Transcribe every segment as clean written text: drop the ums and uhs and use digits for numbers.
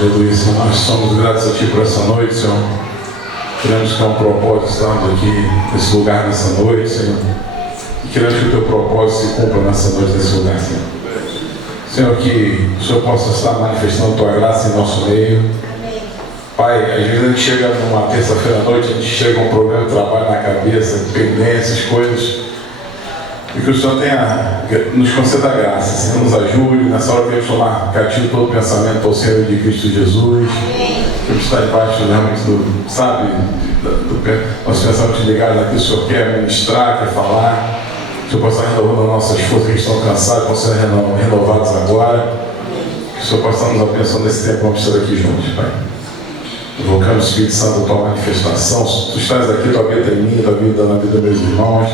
Aleluia, Senhor. Nós somos gratos a Ti por essa noite, Senhor. Queremos que é um propósito estarmos aqui nesse lugar nessa noite, Senhor. E queremos que o Teu propósito se cumpra nessa noite, nesse lugar, Senhor. Senhor, que o Senhor possa estar manifestando a Tua graça em nosso meio. Pai, às vezes a gente chega numa terça-feira à noite, a gente chega com um problema de trabalho na cabeça, pendências, coisas. E que o Senhor nos conceda a graça, Senhor, nos ajude nessa hora que a gente tomar cativo todo o pensamento ao Senhor de Cristo Jesus. Que a gente está debaixo realmente do, sabe, nosso pensamento ligado naquilo que o Senhor quer ministrar, quer falar. Que o Senhor possa renovando as nossas forças que estão cansadas, possam ser renovadas agora. Que o Senhor possa estar nos abençoando nesse tempo, vamos estar aqui juntos, Pai. Invocamos o Espírito Santo, a tua manifestação. Tu estás aqui, tua vida em mim, tua vida na vida dos meus irmãos.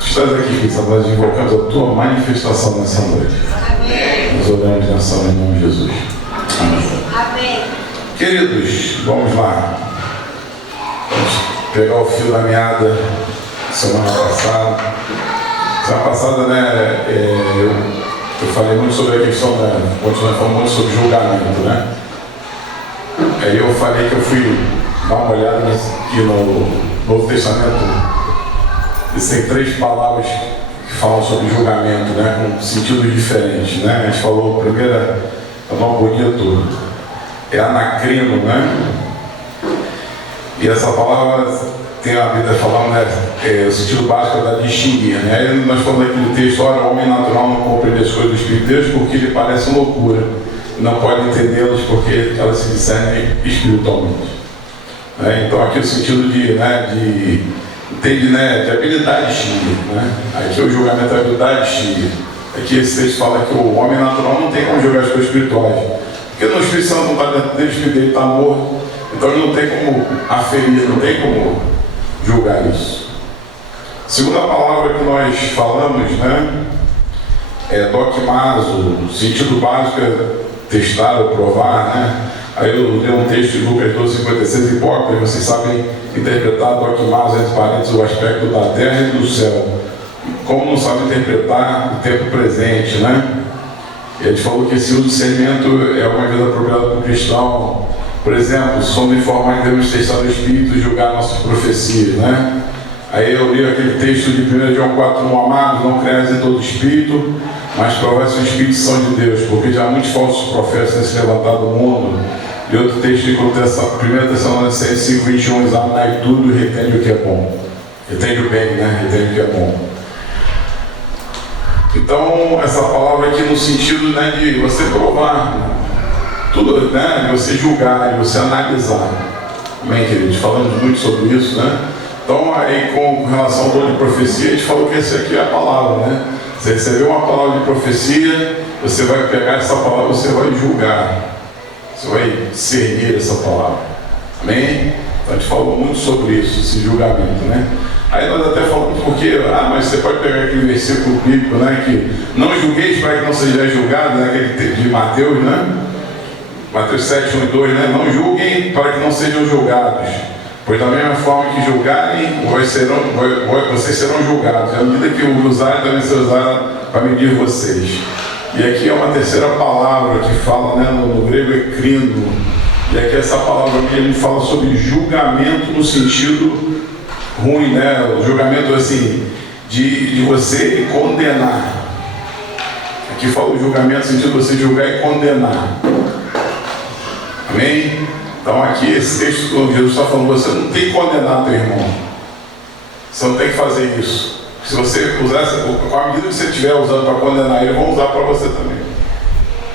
Tu estás aqui, Espírito Santo, nós invocamos a tua manifestação nessa noite. Amém. Nós oramos nessa noite em nome de Jesus. Amém. Amém. Queridos, vamos lá. Vamos pegar o fio da meada semana passada. Semana passada, né, eu falei muito sobre a questão da. Continuando falando muito sobre julgamento, né? Aí eu falei que eu fui dar uma olhada aqui no Novo Testamento. Existem 3 palavras que falam sobre julgamento, né, com sentidos diferentes, né? A gente falou, a primeira, é o nome bonito, é anacrino, né? E essa palavra tem a Bíblia falando, né, o sentido básico da distinguir, né? Aí nós falamos daquele texto, olha, o homem natural não compreende as coisas do Espírito de Deus porque lhe parecem loucura. Não pode entendê-las porque elas se discernem espiritualmente. Né? Então aqui o sentido de, né, entende, né, de habilidade distinguir, né? Aqui o julgamento é habilidade distinguir. Aqui esse texto fala que o homem natural não tem como julgar as coisas espirituais. Porque no Espírito Santo não está dentro dele, o Espírito dele está morto. Então ele não tem como aferir, não tem como julgar isso. Segunda palavra que nós falamos, né, é doquimazo. O sentido básico é testar ou provar, né? Aí eu li um texto de Lucas 12:56, hipócritas, vocês sabem interpretar doquimazo entre parênteses o aspecto da terra e do céu. Como não sabem interpretar o tempo presente, né? E a gente falou que esse uso de discernimento é uma vida apropriada para o cristão. Por exemplo, somos informados que devemos testar o Espírito e julgar nossas profecias, né? Aí eu li aquele texto de 1 João 4:1, amados, não creias em todo espírito, mas provai se o Espírito são de Deus, porque já muitos falsos profetas têm se levantado no mundo. E outro texto de 1 Tessalonicenses 5:21, examinai tudo e retende o que é bom. Retende o bem, né? Retende o que é bom. Então, essa palavra aqui no sentido, né, de você provar, tudo, né, de você julgar, de você analisar. Amém, queridos? Falamos muito sobre isso, né? Então, aí com relação ao dom de profecia, a gente falou que essa aqui é a palavra, né? Você recebeu uma palavra de profecia, você vai pegar essa palavra, você vai julgar. Você vai discernir essa palavra. Amém? Então a gente falou muito sobre isso, esse julgamento, né? Aí nós até falamos porque, mas você pode pegar aquele versículo bíblico, né? Que não julgueis para que não seja julgado, né? Aquele de Mateus, né? Mateus 7:1-2, né? Não julguem para que não sejam julgados. Pois da mesma forma que julgarem, vocês serão julgados. À medida que o usarem, também se usarem para medir vocês. E aqui é uma terceira palavra que fala, né, no grego é crino. E aqui essa palavra mesmo fala sobre julgamento no sentido ruim, né? O julgamento assim, de você condenar. Aqui fala o julgamento no sentido de você julgar e condenar. Amém? Então aqui esse texto, quando Jesus está falando, você não tem que condenar teu irmão. Você não tem que fazer isso. Se você usar, com a medida que você estiver usando para condenar ele, vão usar para você também.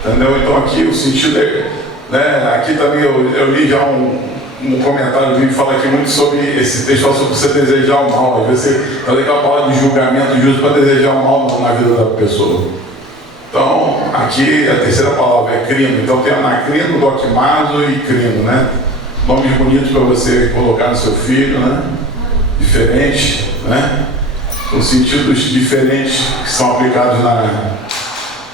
Entendeu? Então aqui o sentido é, né, aqui também eu li já um comentário que fala aqui muito sobre esse texto, fala sobre você desejar o mal. Às vezes você está aquela palavra de julgamento justo para desejar o mal na vida da pessoa. Então, aqui a terceira palavra é crino. Então tem anacrino, doquimazo e crino, né? Nomes bonitos para você colocar no seu filho, né? Diferentes, né? Com sentidos diferentes que são aplicados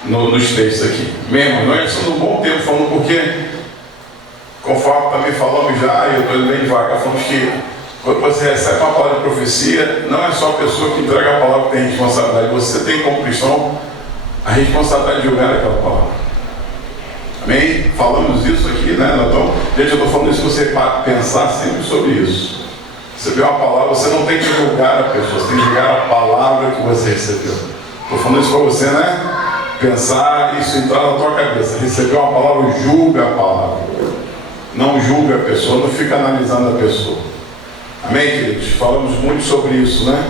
nos textos aqui. Mesmo, nós estamos um bom tempo falando porque, conforme também falamos já, e eu estou indo bem devagar, falamos que quando você recebe uma palavra de profecia, não é só a pessoa que entrega a palavra que tem responsabilidade, você tem como cristão a responsabilidade de julgar aquela palavra. Amém? Falamos isso aqui, né? Então, gente, eu estou falando isso para você pensar sempre sobre isso. Você vê uma palavra, você não tem que julgar a pessoa, você tem que julgar a palavra que você recebeu. Estou falando isso para você, né? Pensar, isso entrar na tua cabeça. Recebeu uma palavra, julga a palavra. Não julga a pessoa, não fica analisando a pessoa. Amém, queridos? Falamos muito sobre isso, né?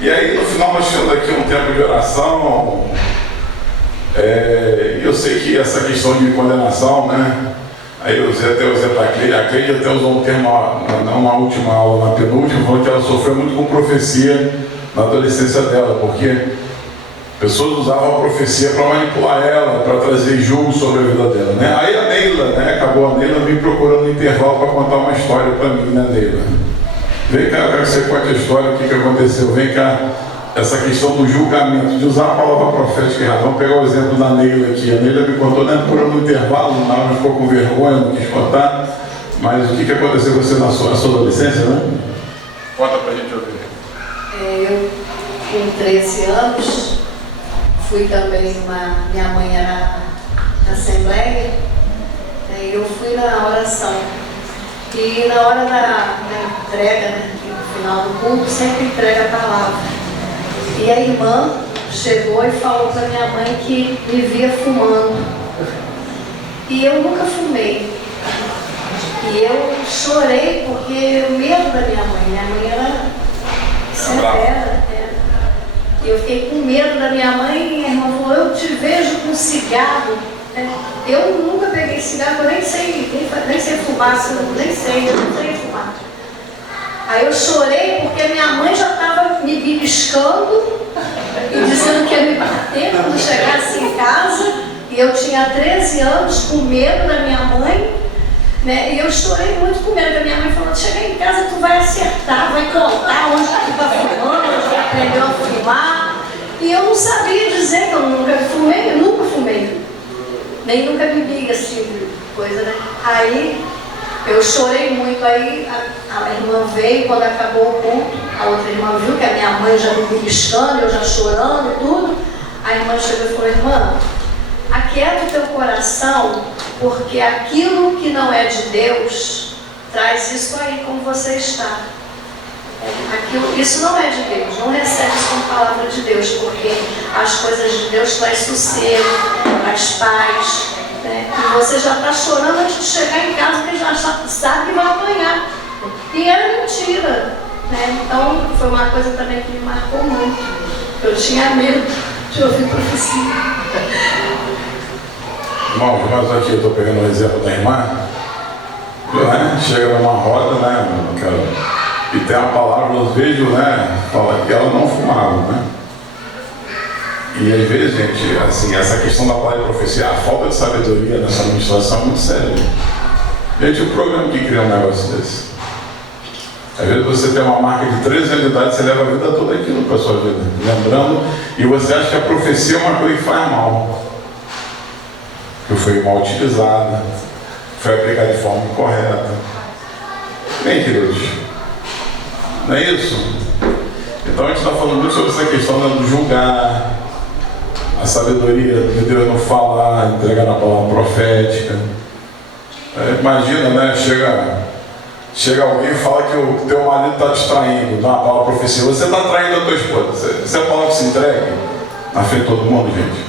E aí, no final, nós temos aqui um tempo de oração. E eu sei que essa questão de condenação, né? Aí eu usei até o exemplo da Cleide. A Cleide até usou um termo na última aula, na penúltima, falando que ela sofreu muito com profecia na adolescência dela, porque pessoas usavam a profecia para manipular ela, para trazer julgo sobre a vida dela, né? Aí a Neila, né? Acabou a Neila me procurando no intervalo para contar uma história para mim, né, Neila? Vem cá, eu quero que você conte a história, o que aconteceu. Vem cá, essa questão do julgamento, de usar a palavra profética errada. Vamos pegar o exemplo da Neila aqui. A Neila me contou, né, por um intervalo, não ficou com vergonha, não quis contar. Mas o que aconteceu com você na sua adolescência, né? Conta pra gente ouvir. Eu, com 13 anos, fui também minha mãe era na Assembleia, e eu fui na oração. E na hora da entrega, né, no final do culto, sempre entrega a palavra. E a irmã chegou e falou para minha mãe que me via fumando. E eu nunca fumei. E eu chorei porque o medo da minha mãe era severa. E eu fiquei com medo da minha mãe, e a irmã falou, eu te vejo com cigarro. Eu nunca peguei cigarro, eu nem sei fumar, eu não sei fumar. Aí eu chorei porque minha mãe já estava me beliscando e dizendo que ia me bater quando chegasse em casa. E eu tinha 13 anos, com medo da minha mãe, né? E eu chorei muito com medo da minha mãe, falando, chegar em casa tu vai acertar, vai contar onde tu está fumando, onde tu aprendeu a fumar. E eu não sabia dizer que eu nunca fumei. Nem nunca bebi assim, coisa, né? Aí eu chorei muito, aí a irmã veio, quando acabou o culto, a outra irmã viu que a minha mãe já me beliscando, eu já chorando, tudo. A irmã chegou e falou, irmã, aquieta o teu coração, porque aquilo que não é de Deus, traz isso aí como você está. Isso não é de Deus, não recebe isso como palavra de Deus, porque as coisas de Deus traz sossego, traz paz, né? E você já está chorando antes de chegar em casa, porque já sabe que vai apanhar. E era mentira, né? Então foi uma coisa também que me marcou muito. Eu tinha medo de ouvir profecia. Irmãos, aqui eu estou pegando o exemplo da irmã, né? Chega numa roda, né? E tem uma palavra, eu vejo, né? Fala que ela não fumava, né? E às vezes, gente, assim, essa questão da palavra de profecia, a falta de sabedoria nessa administração é muito séria. Gente, o programa que cria um negócio desse. Às vezes você tem uma marca de 13 anos de idade, você leva a vida toda aquilo para a sua vida, lembrando, e você acha que a profecia é uma coisa que faz mal. Que foi mal utilizada, foi aplicada de forma incorreta. Bem, queridos, não é isso? Então a gente está falando muito sobre essa questão do julgar, a sabedoria de Deus não falar, entregar a palavra profética. Imagina, né? Chega alguém e fala que o teu marido está te traindo, dá uma palavra profecia. Você está traindo a tua esposa. Você é a palavra que se entrega na frente de todo mundo, gente?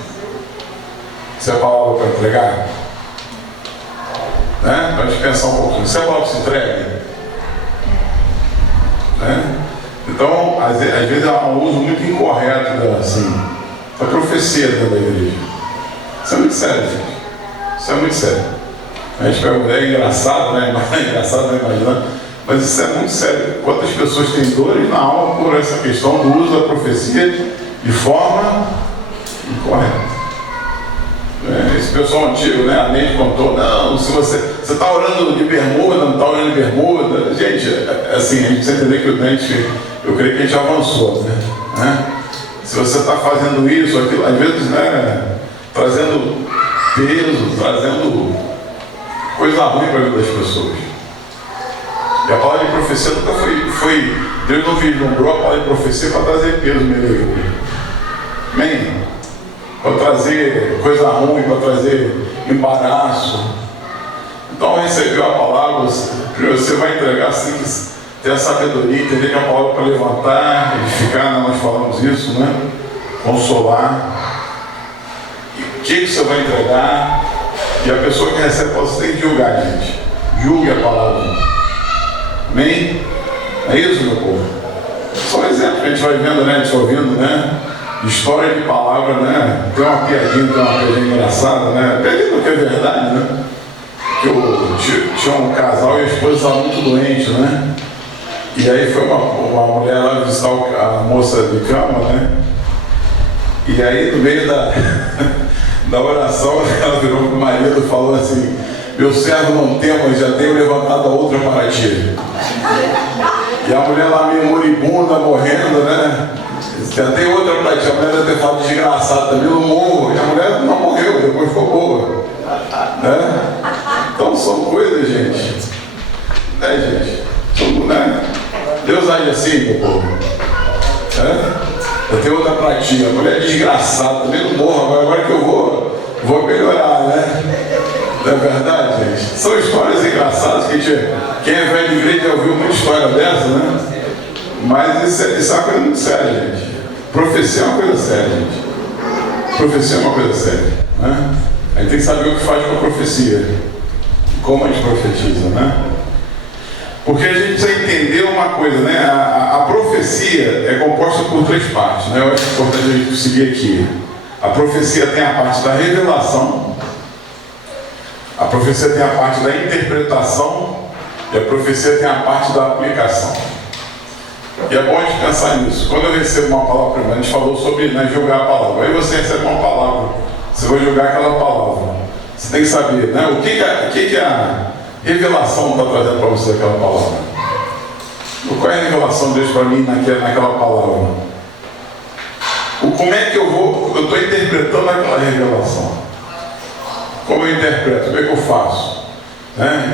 Você é a palavra para entregar? Né? Para a gente pensar um pouquinho. Você é a palavra que se entrega? Né? Então, às vezes há um uso muito incorreto da profecia dentro da igreja. Isso é muito sério, gente. Isso é muito sério. A gente pega mulher, é engraçado, né? É engraçado, né? Imaginando. Mas isso é muito sério. Quantas pessoas têm dores na alma por essa questão do uso da profecia de forma incorreta. Esse pessoal antigo, né? A Neide contou, não, se você está orando de bermuda, não está orando de bermuda. Gente, assim, a gente precisa entender que eu creio que a gente avançou, né? Se você está fazendo isso, aquilo, às vezes, né? Trazendo peso, trazendo coisa ruim para a vida das pessoas. E a palavra de profecia nunca foi Deus não vislumbrou a palavra de profecia para trazer peso mesmo. Amém? para trazer coisa ruim, para trazer embaraço. Então, recebeu a palavra, primeiro você vai entregar, você tem que ter a sabedoria, entender que a palavra é para levantar, edificar, né? Nós falamos isso, né? Consolar. E o que você vai entregar? E a pessoa que recebe a palavra, você tem que julgar, gente. Julgue a palavra. Amém? É isso, meu povo? Só um exemplo que a gente vai vendo, né? A gente vai ouvindo, né? História de palavra, né? Tem uma piadinha engraçada, né? Piadinha que é verdade, né? Que tinha um casal e a esposa estava muito doente, né? E aí foi uma mulher lá visitar a moça de cama, né? E aí no meio da oração ela virou para o marido e falou assim: meu servo não tem, mas já tenho levantado a outra para ti. E a mulher lá meio moribunda, morrendo, né? Já tem outra para ti. A mulher deve ter falado desgraçado também, não morro. E a mulher não morreu, depois ficou boa, né? Então são coisas, gente. Né, gente? Tudo, né? Deus age assim, meu povo. Eu tenho outra pra ti. A mulher é desgraçada, também não morro. Agora que eu vou melhorar, né? Não é verdade, gente? São histórias engraçadas que quem é velho de igreja já ouviu muita história dessa, né? Mas isso é uma coisa muito séria, gente. Profecia é uma coisa séria, gente. Profecia é uma coisa séria, né? A gente tem que saber o que faz com a profecia. Como a gente profetiza, né? Porque a gente precisa entender uma coisa, né? A profecia é composta por 3 partes, né? Eu acho importante a gente seguir aqui. A profecia tem a parte da revelação, a profecia tem a parte da interpretação e a profecia tem a parte da aplicação. E é bom a gente pensar nisso. Quando eu recebo uma palavra, primeiro, a gente falou sobre, né, julgar a palavra. Aí você recebe uma palavra, você vai julgar aquela palavra. Você tem que saber, né, o que a revelação está trazendo para você aquela palavra. Qual é a revelação de Deus para mim naquela palavra? Como é que eu estou interpretando aquela revelação? Como eu interpreto? Como é que eu faço?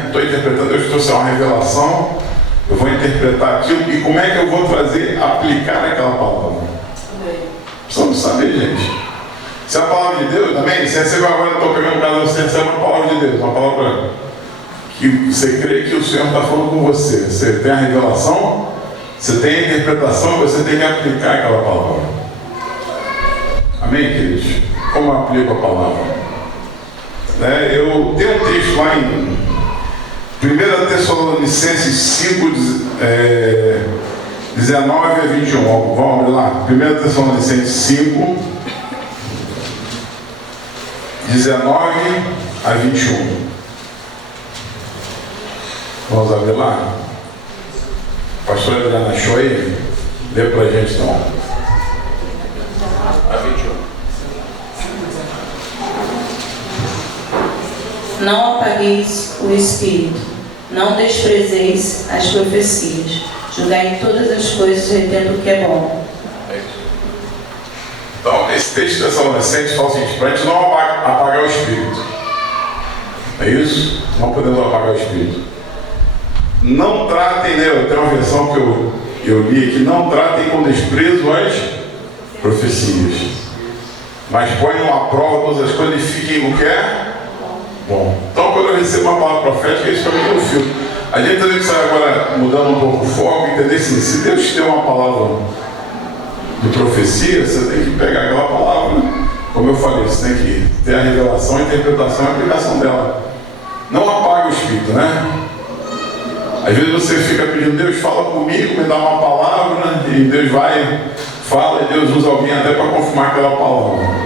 Estou interpretando, Deus trouxe uma revelação, eu vou interpretar aquilo, e como é que eu vou aplicar aquela palavra? Precisamos saber, gente. Se a palavra de Deus também, você recebe agora, eu estou pegando o caso, você recebe uma palavra de Deus, uma palavra que você crê que o Senhor está falando com você. Você tem a revelação, você tem a interpretação, você tem que aplicar aquela palavra. Amém, queridos? Como eu aplico a palavra? Eu tenho um texto lá em 1 Tessalonicenses 5, 19 a 21. Vamos abrir lá. 1 Tessalonicenses 5, 19 a 21. Vamos abrir lá? Pastor Adriana, achou aí? Lê para a gente então. A 21. Não apagueis o espírito, não desprezeis as profecias, julgai em todas as coisas, retendo o que é bom. Então, esse texto de Tessalonicenses fala o seguinte: para a gente não apagar o espírito. É isso? Não podemos apagar o espírito. Não tratem, né? Eu tenho uma versão que eu li aqui: não tratem com desprezo as profecias, mas ponham à prova todas as coisas e fiquem o que é bom. Então, quando eu recebo uma palavra profética, isso para mim é um filtro. A gente também precisa agora, mudando um pouco o foco, entender assim: se Deus te deu uma palavra de profecia, você tem que pegar aquela palavra, né? Como eu falei, você tem que ter a revelação, a interpretação e a aplicação dela. Não apaga o espírito, né? Às vezes você fica pedindo: Deus, fala comigo, me dá uma palavra, e Deus vai, fala, e Deus usa alguém até para confirmar aquela palavra.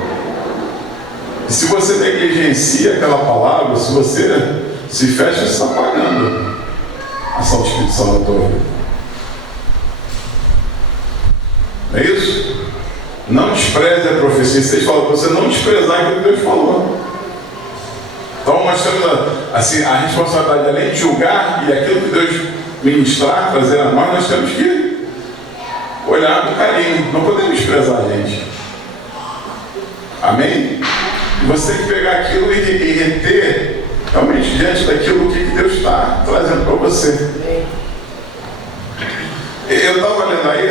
E se você negligencia aquela palavra, se você se fecha, você está apagando a ação do Espírito Santo na tua vida. Não é isso? Não despreze a profecia. Vocês falam para você não desprezar aquilo que Deus falou. Então nós temos assim, a responsabilidade, além de julgar e aquilo que Deus ministrar, trazer a nós temos que olhar com carinho. Não podemos desprezar a gente. Amém? E você tem que pegar aquilo e reter realmente diante daquilo que Deus está trazendo para você. Eu estava lendo aí,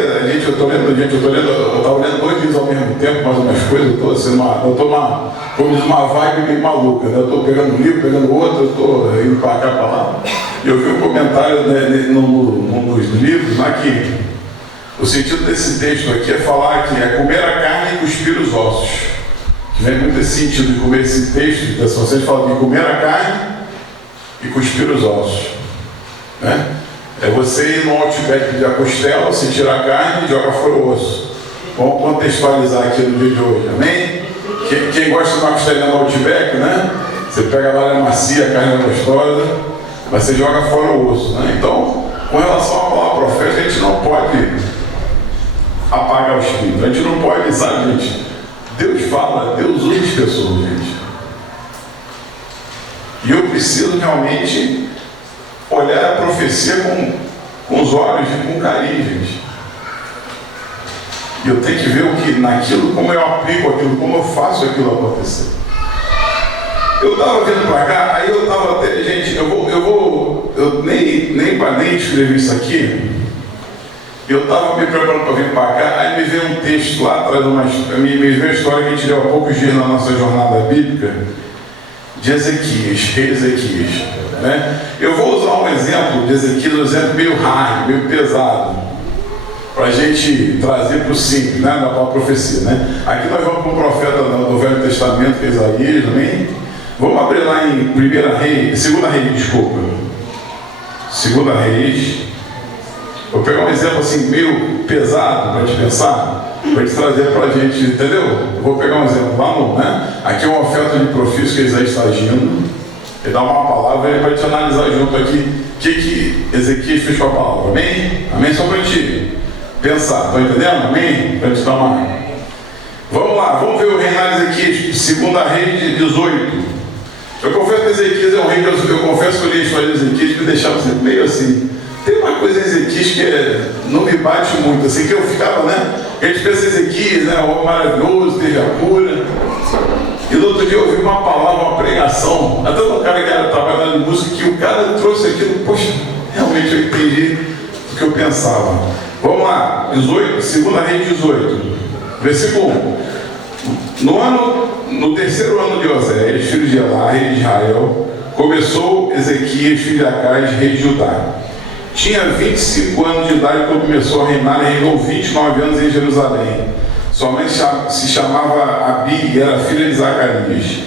estou lendo, gente, eu estava lendo 2 livros ao mesmo tempo, mais umas coisas, eu estou como diz, uma vibe meio maluca, né? Eu estou pegando um livro, pegando outro, eu estou indo para cá, para lá. E eu vi um comentário, né, num dos livros, lá que o sentido desse texto aqui é falar que é comer a carne e cuspir os ossos. Que vem muito esse sentido de comer esse texto, da vocês falam de comer a carne e cuspir os ossos. Né? É você ir no Outback pedir a costela, você tira a carne e joga fora o osso. Vamos contextualizar aqui no dia de hoje, amém? Quem gosta de uma costelinha no Outback, né? Você pega lá, ela é macia, a carne é gostosa, mas você joga fora o osso, né? Então, com relação à palavra profética, a gente não pode apagar o espírito, a gente não pode, sabe, gente? Deus fala, Deus usa as pessoas, gente. E eu preciso realmente olhar a profecia com os olhos e com carinho, gente. E eu tenho que ver o que naquilo, como eu aplico aquilo, como eu faço aquilo acontecer. Eu estava vindo para cá, aí eu estava até, gente, eu nem escrevi isso aqui. Eu estava me preparando para vir para cá, aí me veio um texto lá atrás, me veio a história que a gente leu há poucos dias na nossa jornada bíblica, de Ezequias, rei Ezequias. Né? Eu vou usar um exemplo de Ezequias, um exemplo meio hard, meio pesado, para a gente trazer para o simples, né, da profecia. Né? Aqui nós vamos para um profeta do Velho Testamento, que é Isaías, também. Vamos abrir lá em 2 Reis. Vou pegar um exemplo assim, meio pesado para a gente pensar, para a gente trazer para a gente, entendeu? Vou pegar um exemplo lá no, né? Aqui é uma oferta de profício que Isaías está agindo. Ele dá uma palavra e vai te analisar junto aqui o que Ezequias fez com a palavra. Amém? Amém? Só para a gente pensar. Estão entendendo? Amém? Para a gente dar uma... Vamos lá, vamos ver o reinado de Ezequias, 2 Reis 18. Eu confesso que Ezequias é um rei, eu confesso que eu li a história de Ezequias, me deixava sempre meio assim. Tem uma coisa em Ezequias que não me bate muito, assim, que eu ficava, né? A gente pensa em Ezequias, né? Um homem maravilhoso, teve a cura. E no outro dia eu ouvi uma palavra, uma pregação, até um cara que era trabalhando em música, que o cara trouxe aquilo, poxa, realmente eu entendi o que eu pensava. Vamos lá, 2 Reis 18, versículo 1. No 3º ano de Oséias, filho de Elá, rei de Israel, começou Ezequias, filho de Acais, rei de Judá. Tinha 25 anos de idade quando começou a reinar e reinou 29 anos em Jerusalém. Somente se chamava Abi e era filha de Zacarias.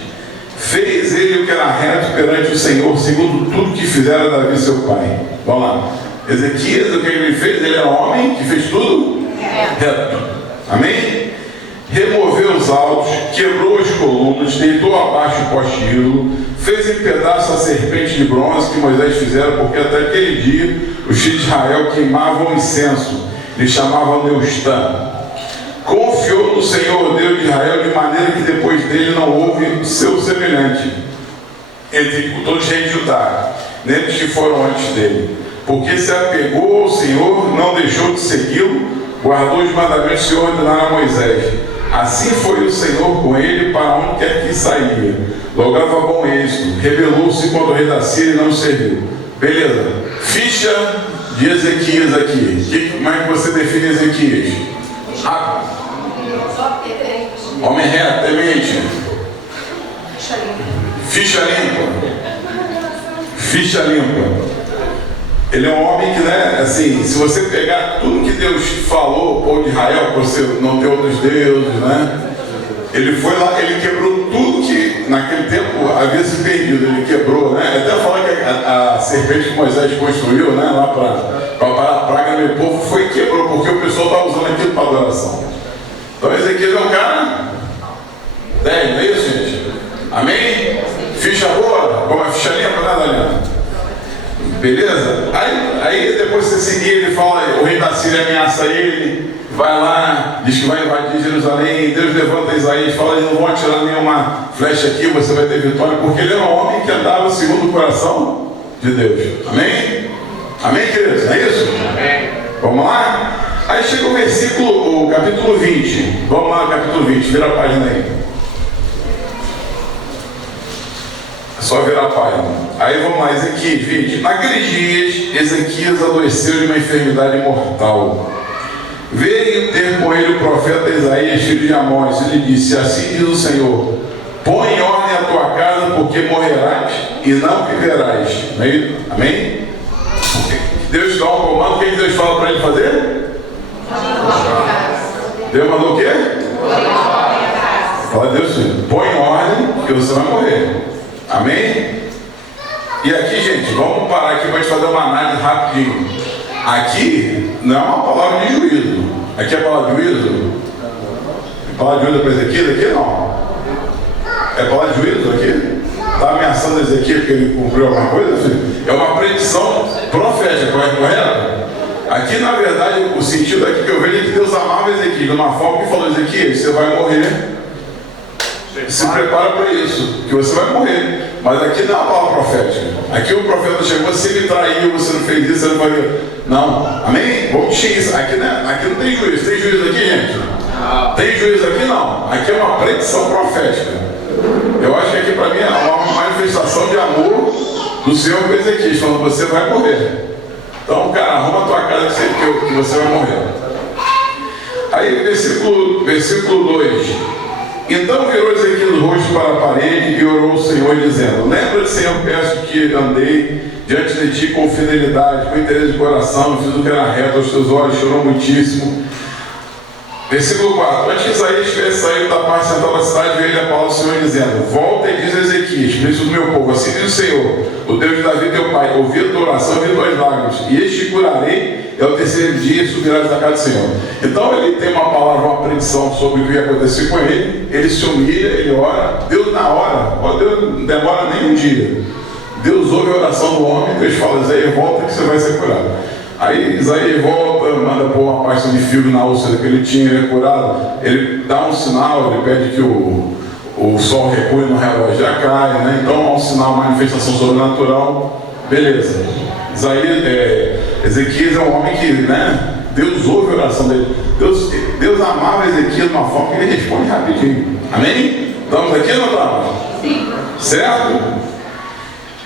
Fez ele o que era reto perante o Senhor, segundo tudo que fizera Davi seu pai. Vamos lá. Ezequias, o que ele fez? Ele era um homem que fez tudo reto. Amém? Removeu os altos, quebrou as colunas, deitou abaixo o poste-ídolo, fez em pedaço a serpente de bronze que Moisés fizera, porque até aquele dia os filhos de Israel queimavam incenso, lhe chamavam Neustã. Confiou no Senhor Deus de Israel, de maneira que depois dele não houve seu semelhante entre todos os reis de Judá, nem os que foram antes dele, porque se apegou ao Senhor, não deixou de segui-lo, guardou os mandamentos que ordenaram a Moisés. Assim foi o Senhor com ele para onde quer que saía. Lograva bom êxito, rebelou-se contra o rei da Síria e não serviu. Beleza, ficha de Ezequias aqui. Como é que você define Ezequias? Rápido. Homem reto, temente. Ficha limpa. Ele é um homem que, né, assim, se você pegar tudo que Deus falou ao povo de Israel, para você não ter outros deuses, né? Ele foi lá, ele quebrou tudo que naquele tempo havia se perdido, ele quebrou, né? Até fala que a serpente que Moisés construiu, né, lá para parar a praga do meu povo, foi e quebrou, porque o pessoal estava usando aquilo para adoração. Então Ezequias é um cara 10, não é isso, gente? Amém? Ficha boa, como a ficha limpa, né, Daniela? Beleza? Aí depois você seguir, ele fala, o rei da Síria ameaça ele, vai lá, diz que vai invadir Jerusalém, Deus levanta Isaías, fala, eles não vão atirar nenhuma flecha aqui, você vai ter vitória, porque ele era um homem que andava segundo o coração de Deus. Amém? Amém, queridos? Não é isso? Amém. Vamos lá? Aí chega o capítulo 20. Vamos lá, capítulo 20, vira a página aí. É só virar a página. Aí vamos lá, Ezequias 20. Naqueles dias, Ezequias adoeceu de uma enfermidade mortal. Veio ter com ele o profeta Isaías, filho de Amós, e lhe disse: assim diz o Senhor, põe em ordem a tua casa, porque morrerás e não viverás. Amém? Deus dá um comando, o que Deus fala para ele fazer? Deus mandou o quê? Fala a Deus, põe em ordem, que você vai morrer. Amém? E aqui, gente, vamos parar aqui para a gente fazer uma análise rapidinho. Aqui não é uma palavra de juízo. Aqui é a palavra de juízo? É palavra de juízo para Ezequiel? Aqui não. É palavra de juízo aqui? Está ameaçando Ezequiel porque ele cumpriu alguma coisa, filho? É uma predição profética, correto? Aqui, na verdade, o sentido aqui que eu vejo é que Deus amava Ezequiel de uma forma que falou: Ezequiel, você vai morrer. Se prepara para isso, que você vai morrer. Mas aqui não é uma palavra profética. Aqui o profeta chegou: você me traiu, você não fez isso, você não vai. Não, amém? Vamos distinguir isso. Aqui não tem juízo. Tem juízo aqui, gente? Tem juízo aqui? Não. Aqui é uma predição profética. Eu acho que aqui para mim é uma manifestação de amor do Senhor com Ezequiel, falando: você vai morrer. Então, cara, arruma a tua casa que você vai morrer. Aí, versículo 2. Então virou Ezequiel o rosto para a parede e orou ao Senhor, dizendo: lembra-te, Senhor, peço que andei diante de ti com fidelidade, com interesse de coração, fiz o que era reto aos teus olhos, chorou muitíssimo. Versículo 4. Antes que Isaías tivesse saído da parte central da cidade, veio a palavra do Senhor, dizendo: volta e diz a Ezequias, príncipe do meu povo, assim diz o Senhor, o Deus de Davi teu pai, ouvi a tua oração, ouvi tuas lágrimas, e este curarei, e ao terceiro dia subirás da casa do Senhor. Então ele tem uma palavra, uma predição sobre o que ia acontecer com ele se humilha, ele ora, Deus na hora, Deus não demora nem um dia. Deus ouve a oração do homem, Deus fala: Isaías, volta que você vai ser curado. Aí Isaías volta, manda pôr uma pasta de fio na úlcera que ele tinha, ele é curado, ele dá um sinal, ele pede que o sol recue no relógio, já cai, né? Então é um sinal, uma manifestação sobrenatural, beleza. Ezequias é um homem que, né? Deus ouve a oração dele. Deus amava Ezequias de uma forma que ele responde rapidinho. Amém? Estamos aqui ou não estamos? Sim. Certo?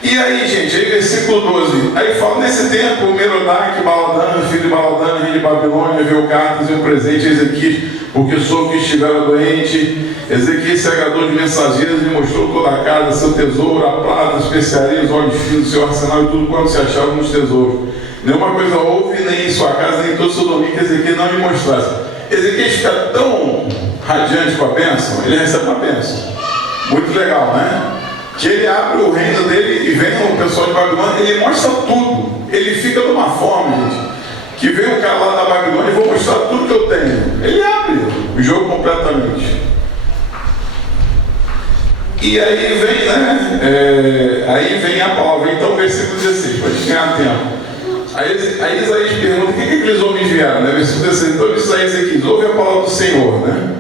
E aí, gente, aí versículo 12, aí fala: nesse tempo, Merodach, Baladã, filho de Baladã, rei de Babilônia, enviou cartas e um presente a Ezequias, porque soube que estivera doente. Ezequias se agradou de mensageiros e mostrou toda a casa, seu tesouro, a prata, as especiarias, óleos finos, seu arsenal e tudo quanto se achava nos tesouros. Nenhuma coisa houve, nem em sua casa, nem em todo o seu domínio, que Ezequias não lhe mostrasse. Ezequias fica tão radiante com a bênção, ele recebe uma bênção. Muito legal, né? Que ele abre o reino dele e vem o pessoal de Babilônia, ele mostra tudo. Ele fica de uma forma, gente, que vem um cara lá da Babilônia e vou mostrar tudo que eu tenho. Ele abre o jogo completamente. E aí vem, né? Aí vem a palavra. Então, versículo 16, para a gente ganhar tempo. Aí Isaías pergunta: o que aqueles homens vieram? Né? Versículo 16. Então Isaías aqui: ouve a palavra do Senhor, né?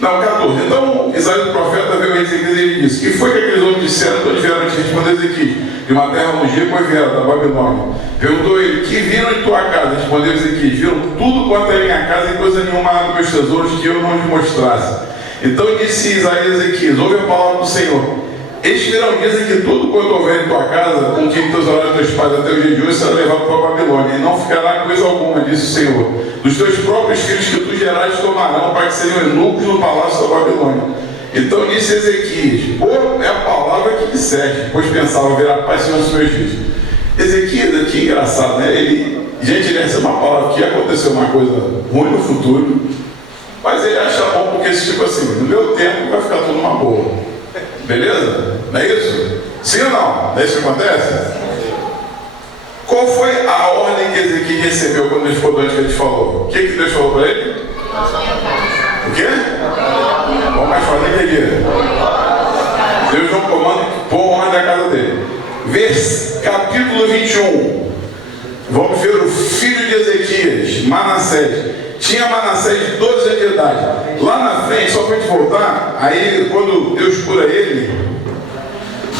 Não, 14. Então Isaías o profeta veio a Ezequiel e ele disse: que foi que aqueles homens disseram quando vieram te responder Ezequiel? De uma terra longínqua, pois vieram da Babilônia. Perguntou ele: que viram em tua casa? Respondeu Ezequiel: viram tudo quanto é minha casa e coisa nenhuma há dos meus tesouros que eu não lhes mostrasse. Então disse Isaías a Ezequiel: ouve a palavra do Senhor. Eis que virão dias em que tudo quanto houver em tua casa, com que teus olhos teus pais até o dia de hoje, será levado para a Babilônia, e não ficará coisa alguma, disse o Senhor. Dos teus próprios filhos que tu gerares tomarão, para que sejam eunucos no palácio da Babilônia. Então disse Ezequias: é a palavra que me serve, pois pensava ver a paz sobre os meus filhos. Ezequias, aqui engraçado, né? Ele recebe uma palavra que ia acontecer uma coisa ruim no futuro, mas ele acha bom porque tipo assim, no meu tempo vai ficar tudo uma boa. Beleza? Não é isso? Sim ou não? Não é isso que acontece? Qual foi a ordem que Ezequiel recebeu quando ele ficou doente que a gente falou? O que Deus falou para ele? O quê? Vamos mais fazer o que Deus não comanda que pôr ordem na casa dele. Capítulo 21. Vamos ver o filho de Ezequias, Manassés. Tinha Manassés 12 anos de idade. Lá na frente, só para a gente voltar, aí quando Deus cura ele,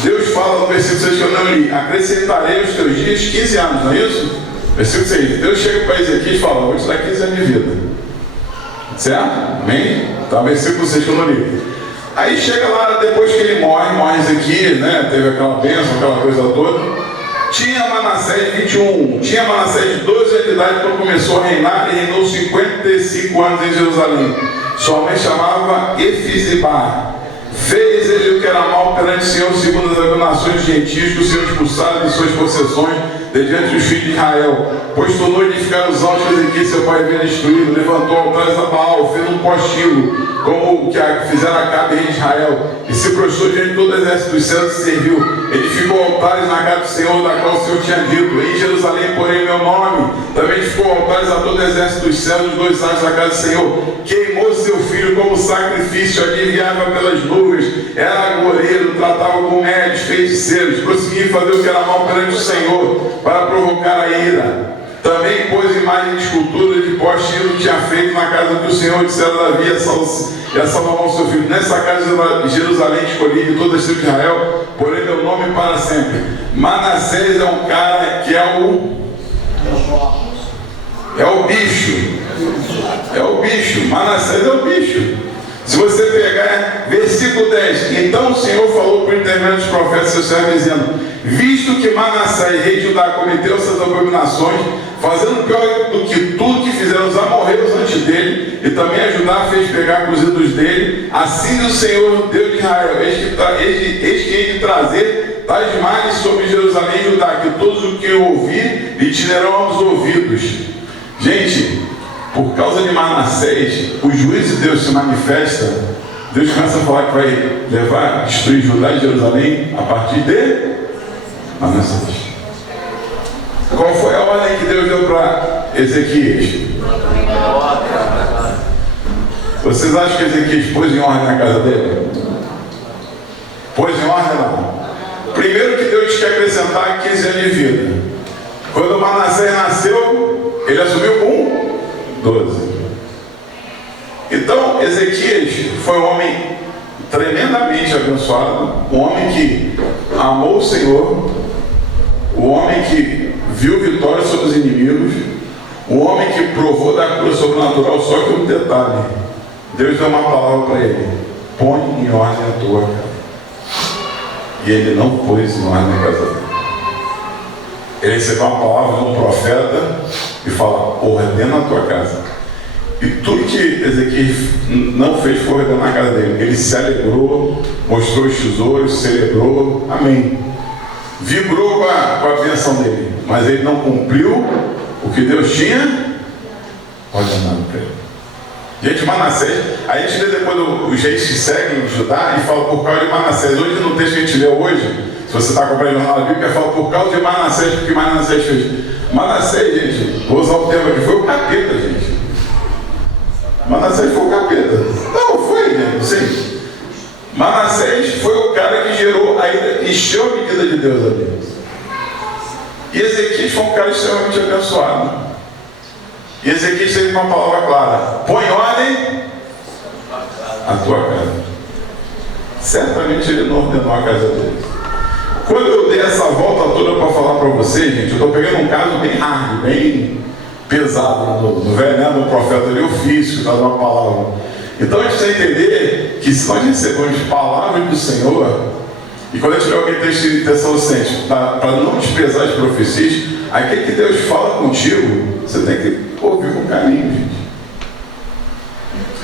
Deus fala no versículo 6 que eu não li: acrescentarei os teus dias 15 anos, não é isso? Versículo 6. Deus chega para Ezequias e fala: vou te dar 15 anos de vida. Certo? Amém? Tá, versículo 6 que eu não li. Aí chega lá, depois que ele morre Ezequias, né? Teve aquela bênção, aquela coisa toda. Tinha Manassés 12 anos de idade quando começou a reinar, e reinou 55 anos em Jerusalém. Sua mãe chamava Efizibá. Fez ele o que era mal perante o Senhor, segundo as abominações dos gentios, que o Senhor expulsaram de suas possessões, de diante dos filhos de Israel. Pois tornou a edificar os altos de Ezequias, seu pai havia destruído, levantou altares a Baal, fez um pós-tilo, como o que fizeram Acabe, rei de Israel, e se prostrou diante de todo o exército dos céus e serviu. Edificou altares na casa do Senhor, da qual o Senhor tinha dito: em Jerusalém porém meu nome. Também edificou altares a todo o exército dos céus, dos dois lados da casa do Senhor. Queimou seu filho como sacrifício, aliviava pelas nuvens, era agoreiro, tratava com médios, feiticeiros, prosseguia em fazer o que era mal perante o Senhor, para provocar a ira. Também pôs imagem de escultura de poste-tilo que tinha feito na casa que o Senhor dissera a Davi e a Salomão seu filho: nessa casa de Jerusalém escolhi de todas as tribos de Israel, porém meu nome para sempre. Manassés é um cara que é o bicho. É o bicho. Manassés é o bicho. Se você pegar versículo 10, então o Senhor falou por intermédio dos profetas seus servos, dizendo: visto que Manassés, rei de Judá, cometeu essas abominações, fazendo pior do que tudo que fizeram os amorreus antes dele, e também a Judá fez pegar os ídolos dele, assim diz o Senhor, Deus de Israel: eis que hei de trazer tais males sobre Jerusalém e Judá, que todos os que ouvir lhe tirarão aos ouvidos. Gente, por causa de Manassés, o juízo de Deus se manifesta. Deus começa a falar que vai destruir Judá e Jerusalém a partir de Manassés. Qual foi a ordem que Deus deu para Ezequias? Vocês acham que Ezequias pôs em ordem na casa dele? Pôs em ordem lá. Primeiro que Deus quer acrescentar 15 anos de vida. Quando Manassés nasceu, ele assumiu com 12. Então, Ezequias foi um homem tremendamente abençoado, um homem que amou o Senhor, um homem que viu vitória sobre os inimigos, um homem que provou da cura sobrenatural. Só que um detalhe: Deus deu uma palavra para ele: põe em ordem a tua casa. E ele não pôs em ordem a casa dele. Ele recebeu uma palavra de um profeta e fala: ordena a tua casa. E tudo que Ezequias não fez foi ordenar a casa dele. Ele se alegrou, mostrou os tesouros, celebrou, amém, vibrou com a bênção dele, mas ele não cumpriu o que Deus tinha ordenado para ele. Gente, Manassés, a gente lê depois os reis que seguem Judá e fala por causa de Manassés. Hoje no texto que a gente leu hoje, se você está acompanhando o jornal da Bíblia, fala por causa de Manassés, porque Manassés fez. Manassés, gente, vou usar o termo aqui, foi o capeta, gente. Manassés foi o capeta. Não, foi, né? Sim. Manassés foi o cara que gerou a ira, encheu a medida de Deus ali. E Ezequias foi um cara extremamente abençoado. E Ezequias teve uma palavra clara: põe ordem a tua casa. Certamente ele não ordenou a casa dele. Quando eu dei essa volta toda para falar para vocês, gente, eu estou pegando um caso bem hard, bem pesado no veneno do profeta ali, ofício, está dando uma palavra. Então a gente precisa entender que se nós recebemos palavras do Senhor, e quando a gente lê aquele texto de Tessalonicenses, para não desprezar as profecias, aquele que Deus fala contigo, você tem que ouvir com carinho, gente.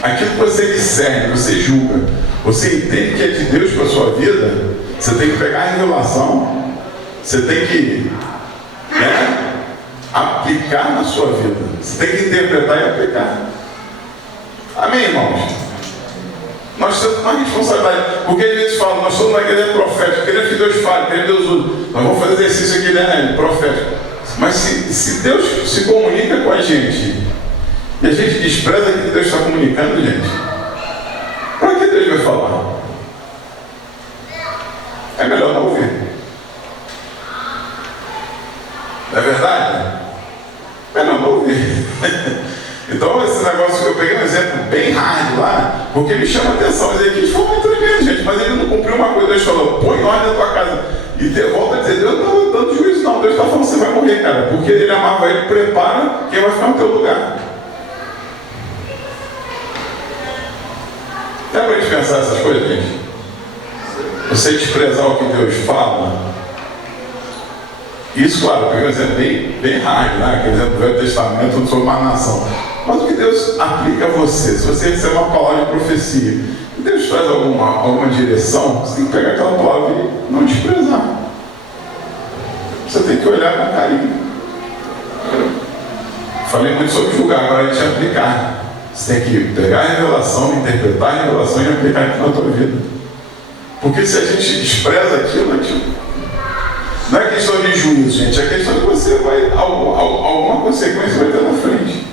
Aquilo que você discerne, você julga, você entende que é de Deus para a sua vida, você tem que pegar a revelação, você tem que aplicar na sua vida, você tem que interpretar e aplicar. Amém, irmãos? Nós temos uma responsabilidade, porque às vezes falam: nós somos uma igreja profética, queremos que Deus fale, queremos que Deus use, nós vamos fazer exercício aqui, né, profético. Mas se Deus se comunica com a gente e a gente despreza que Deus está comunicando, gente, para que Deus vai falar? É melhor não ouvir. Não é verdade? É melhor não ouvir. Então esse negócio que eu peguei um exemplo bem hard lá, porque me chama a atenção. Eles foram muito tremendo, gente, mas ele não cumpriu uma coisa. Deus falou: põe ordem na tua casa. E volta a dizer: Deus não está dando juízo, não. Deus está falando: você vai morrer, cara, porque ele amava ele. Prepara quem vai ficar no teu lugar. Dá para a gente pensar essas coisas, gente? Você desprezar o que Deus fala, Isso, claro, pega um exemplo bem hard, né? Aquele exemplo do Velho Testamento, não sou uma nação. Mas o que Deus aplica a você, se você receber uma palavra de profecia, e Deus traz alguma direção, você tem que pegar aquela palavra e não desprezar. Você tem que olhar com carinho. Falei muito sobre julgar, agora a gente aplicar. Você tem que pegar a revelação, interpretar a revelação e aplicar aquilo na tua vida. Porque se a gente despreza aquilo, não é questão de juízo, gente, é questão de você vai, alguma consequência vai ter na frente.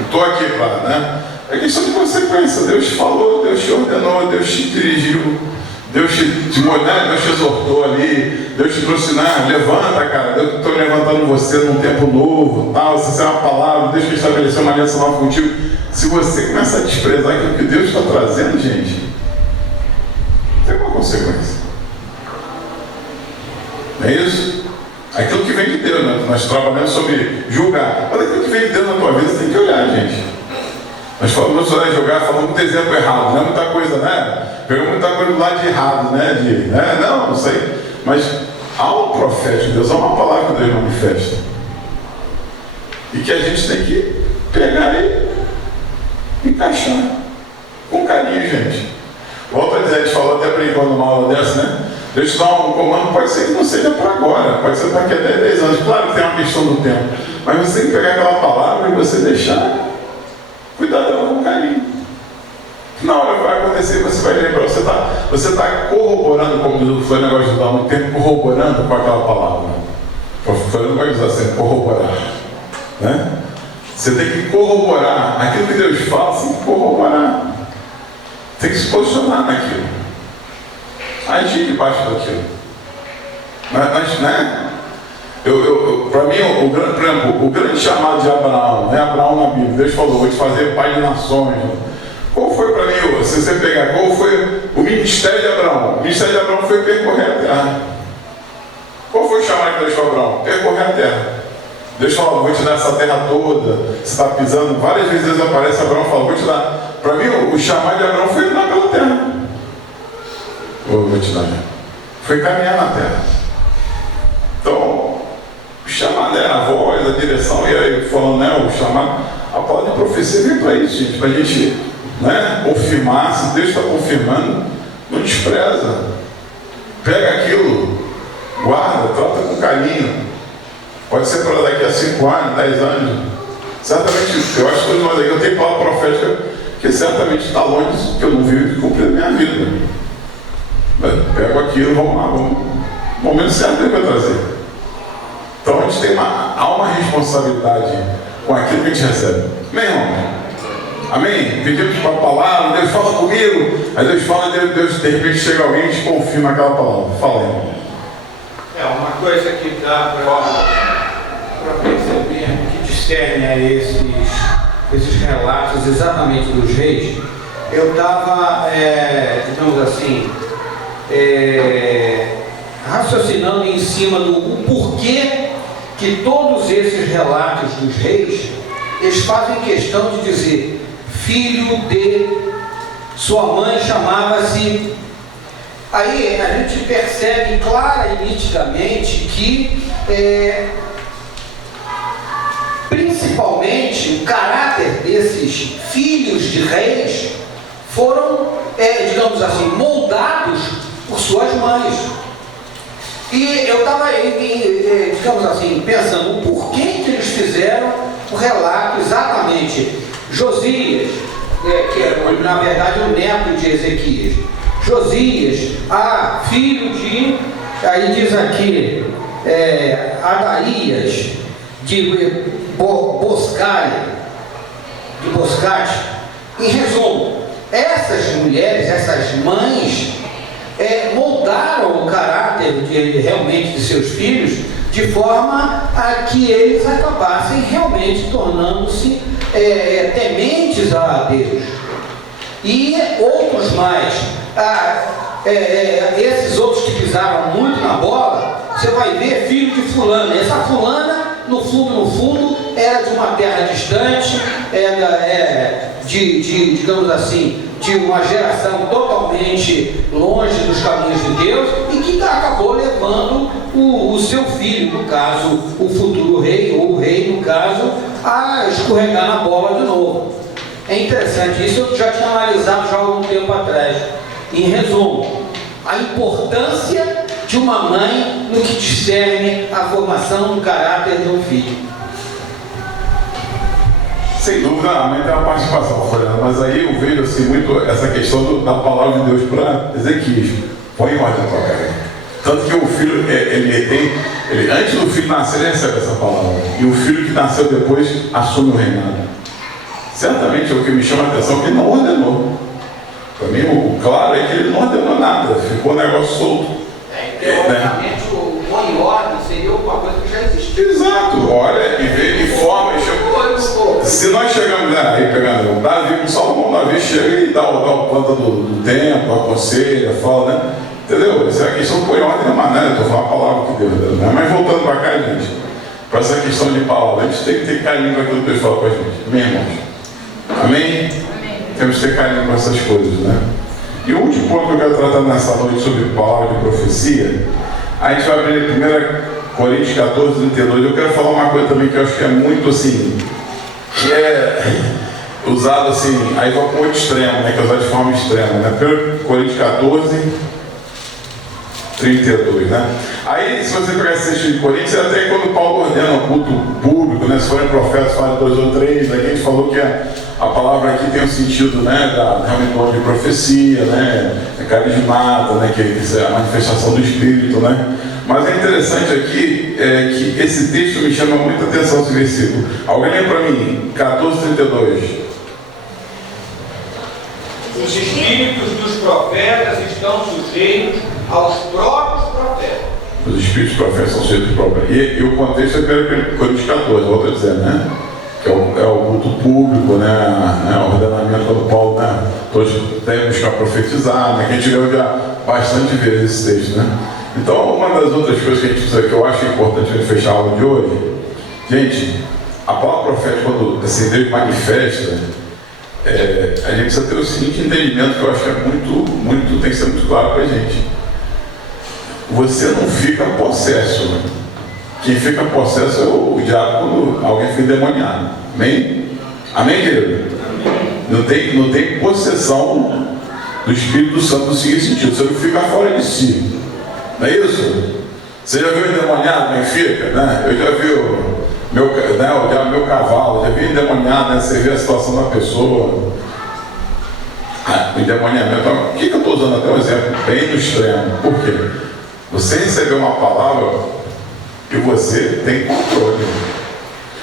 Eu estou aqui para, né? É questão de consequência. Deus te falou, Deus te ordenou, Deus te dirigiu, Deus Deus te exortou ali, Deus te trouxe, levanta, cara, eu estou levantando você num tempo novo, tal, se é uma palavra, Deus que estabeleceu uma aliança nova contigo. Se você começa a desprezar aquilo que Deus está trazendo, gente, tem uma consequência. Não é isso? Aquilo que vem de Deus, né? Nós trabalhamos sobre julgar. Mas aquilo que vem de Deus na tua vida, você tem que olhar, gente. Nós falamos sobre julgar, falamos muito exemplo errado, não é muita coisa, né? Pegamos muita coisa do lado de errado, né? Não sei. Mas há um profeta de Deus, há uma palavra que Deus manifesta. E que a gente tem que pegar e encaixar. Com carinho, gente. Volto a dizer, a gente falou até brincando numa aula dessa, né? Deus te dá um comando, pode ser que não seja para agora, pode ser para daqui a 10 anos. Claro que tem uma questão do tempo, mas você tem que pegar aquela palavra e você deixar, cuidar dela com carinho. Na hora vai acontecer, você vai lembrar, você está corroborando, como foi o negócio de dar um tempo, corroborando com aquela palavra. Foi o negócio de usar sempre, corroborar. Né? Você tem que corroborar, aquilo que Deus fala, você tem que corroborar. Tem que se posicionar naquilo. Agir debaixo daquilo. Mas, né? Para mim, o grande chamado de Abraão, né? Abraão na Bíblia, Deus falou, vou te fazer pai de nações. Qual foi para mim, se você pegar, qual foi o ministério de Abraão? O ministério de Abraão foi percorrer a terra. Qual foi o chamado de Deus para Abraão? Percorrer a terra. Deus falou, vou te dar essa terra toda. Você está pisando, várias vezes aparece Abraão e fala, vou te dar. Para mim, o chamado de Abraão foi andar pela terra. Vou te dar. Foi caminhar na terra. Então, o chamado é a voz, a direção, e aí falando, né, o chamado, a palavra de profecia vem para isso, gente, para a gente, né, confirmar. Se Deus está confirmando, não despreza. Pega aquilo, guarda, trata com carinho. Pode ser para daqui a 5 anos, 10 anos. Certamente, eu acho que todos nós aqui, eu tenho palavra profética que certamente está longe que eu não vi cumprir a minha vida. Pego aquilo, vamos lá, no momento certo ele vai trazer. Então a gente há uma responsabilidade com aquilo que a gente recebe. Amém, irmão? Amém? Pedimos para a palavra, Deus fala comigo, aí Deus fala, Deus de repente chega alguém e te confirma aquela palavra. Fala aí, irmão. Uma coisa que dá para perceber que discernem a esses relatos exatamente dos reis. Eu estava, digamos assim, raciocinando em cima do porquê que todos esses relatos dos reis, eles fazem questão de dizer filho de sua mãe chamava-se. Aí a gente percebe clara e nitidamente que principalmente o caráter desses filhos de reis foram, digamos assim, moldados por suas mães. E eu estava, digamos assim, pensando o porquê que eles fizeram o relato exatamente. Josias, que é na verdade o neto de Ezequias. Josias, filho de, aí diz aqui, Adarias, de Boscate. Em resumo, essas mulheres, essas mães, moldaram o caráter realmente de seus filhos de forma a que eles acabassem realmente tornando-se tementes a Deus. E outros mais, esses outros que pisaram muito na bola, você vai ver filho de fulana. Essa fulana, no fundo, era de uma terra distante, digamos assim, de uma geração totalmente longe dos caminhos de Deus e que acabou levando o seu filho, no caso, o futuro rei, ou o rei, no caso, a escorregar na bola de novo. É interessante, isso eu já tinha analisado já há algum tempo atrás. Em resumo, a importância de uma mãe no que discerne a formação do caráter de um filho. Sem dúvida, a mãe tem uma participação, Floriano, mas aí eu vejo assim, muito essa questão da palavra de Deus para Ezequias. Põe em ordem a tua carreira. Tanto que o filho, ele antes do filho nascer, ele recebe essa palavra. E o filho que nasceu depois assume o reinado. Certamente é o que me chama a atenção, que ele não ordenou. Para mim, o claro é que ele não ordenou nada, ficou um negócio solto. Teoricamente, o põe em ordem seria alguma coisa que já existia. Exato, olha e vê e forma. Se nós chegamos aí pegando Davi com Salomão, Davi chega e dá a planta do templo, aconselha, fala, né? Entendeu? Essa é a questão que põe ordem na maneira, estou falando a palavra que Deus deu, né? Mas voltando para cá, gente, para essa questão de palavra, a gente tem que ter carinho com aquilo que Deus fala com a gente. Amém, irmãos? Amém? Amém? Temos que ter carinho com essas coisas, né? E o último ponto que eu quero tratar nessa noite sobre palavra de profecia, a gente vai abrir 1 Coríntios 14, 32. Eu quero falar uma coisa também que eu acho que é muito assim, que é usado assim, aí vai para o outro extremo, né? Que é usado de forma extrema, né? 1 Coríntios 14, 32, né? Aí, se você pegar esse texto de Coríntios, até quando Paulo ordena o culto público, né? Se forem profetas, fala de 2 ou 3, aqui a gente falou que a palavra aqui tem um sentido, né? Realmente de profecia, né? É carismata, né? Que é a manifestação do Espírito, né? Mas é interessante aqui que esse texto me chama muita atenção, esse versículo. Alguém lê para mim, 14:32. Os espíritos dos profetas estão sujeitos aos próprios profetas. Os espíritos profetas são sujeitos aos próprios. E o contexto é 1 Coríntios 14, volto a dizer, né? Que é o culto público, né? O ordenamento do Paulo, né? Todos temos que profetizar, né? Que a gente leu já bastante vezes esse texto, né? Então, uma das outras coisas que a gente precisa, que eu acho importante a gente fechar a aula de hoje, gente, a palavra profética, quando assim, Deus manifesta, a gente precisa ter o seguinte entendimento, que eu acho que é muito, tem que ser muito claro para a gente. Você não fica possesso, né? Quem fica possesso é o diabo quando alguém fica endemoniado. Amém? Amém, querido? Amém. Não tem possessão do Espírito Santo no seguinte sentido, você não fica fora de si. Não é isso? Você já viu endemoniado, quem fica, né? Eu já vi meu cavalo, já vi endemoniado, né? Você vê a situação da pessoa. O endemoniamento, o que eu estou usando até um exemplo bem no extremo? Por quê? Você recebeu uma palavra e você tem controle.